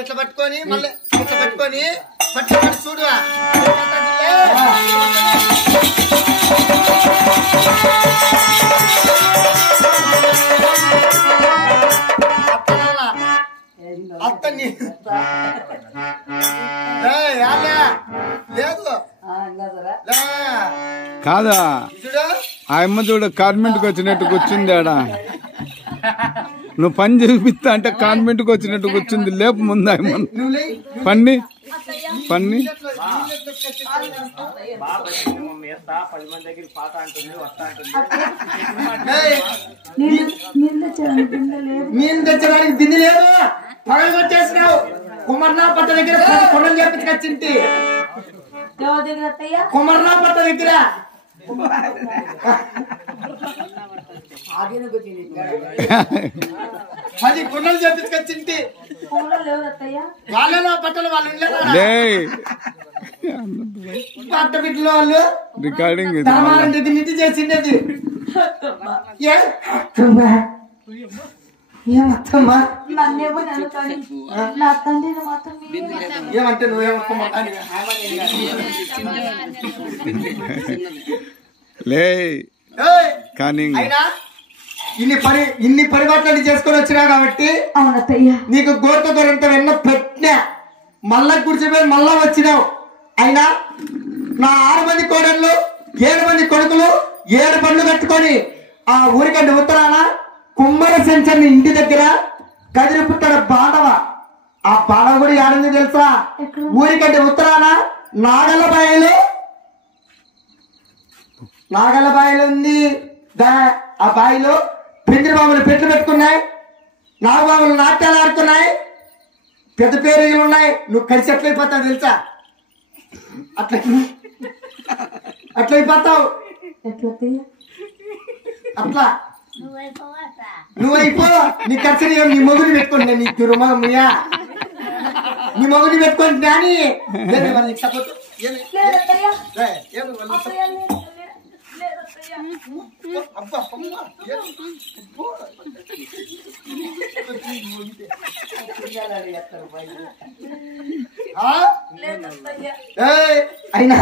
ఎట్లా పట్టుకొని మళ్ళీ ఇట్లా పట్టుకొని పట్టుకొని చూడు అత్తని లేదు కాదా ఆ అమ్మ చూడ కాన్వెంట్కి వచ్చినట్టు కూర్చుంది ఆడ నువ్వు పని చూపిస్తా అంటే కాన్వెంట్కి వచ్చినట్టు కూర్చుంది లేపు ముందు అమ్మ పన్ని పన్ని నేను తెచ్చడానికి బింది లేదు పగలు కొట్టేసినావు కుమర్నా పట్ట దగ్గర కొండలు చెప్పించుకొచ్చింటి కుమర్నా పట్ట దగ్గర 10 కొండలు చెప్పించుకొచ్చింటి వాళ్ళలో పట్టలు వాళ్ళు పట్ట బిడ్డలో వాళ్ళు రికార్డింగ్ నిధి చేసిండేది ఏమంటే లే కానీ ఇన్ని పరివర్తన చేసుకొని వచ్చినా కాబట్టి నీకు గోరత గొరంత వెన్న పెట్టినా మళ్ళా కూర్చోపోయి మళ్ళా వచ్చినావు. అయినా నా 6 మంది కోడళ్ళు 7 మంది కొడుకులు 7 బండ్లు కట్టుకొని ఆ ఊరికంటే ఉత్తరాన కుమ్మర సెంచర్ని ఇంటి దగ్గర కదిలిపుట్టాడు బాడవ. ఆ బాడవ కూడా ఏడుంది తెలుసా? ఊరికంటే ఉత్తరాన నాగలబాయిలో ఉంది. ఆ బాయిలో పిందిరిబాబులు పెట్లు పెట్టుకున్నాయి, నాగబాబులు నాట్యాలు ఆడుతున్నాయి, పెద్ద పేరులు ఉన్నాయి. నువ్వు కలిసి ఎట్లయిపోతావు తెలుసా? అట్లయిపోతావు. అట్లా నువ్వైపో. నీ ఖర్చు నీ మొగుని పెట్టుకుంటా, నీ రుమయ్యా నీ మొగుని పెట్టుకుంటా అని అయినా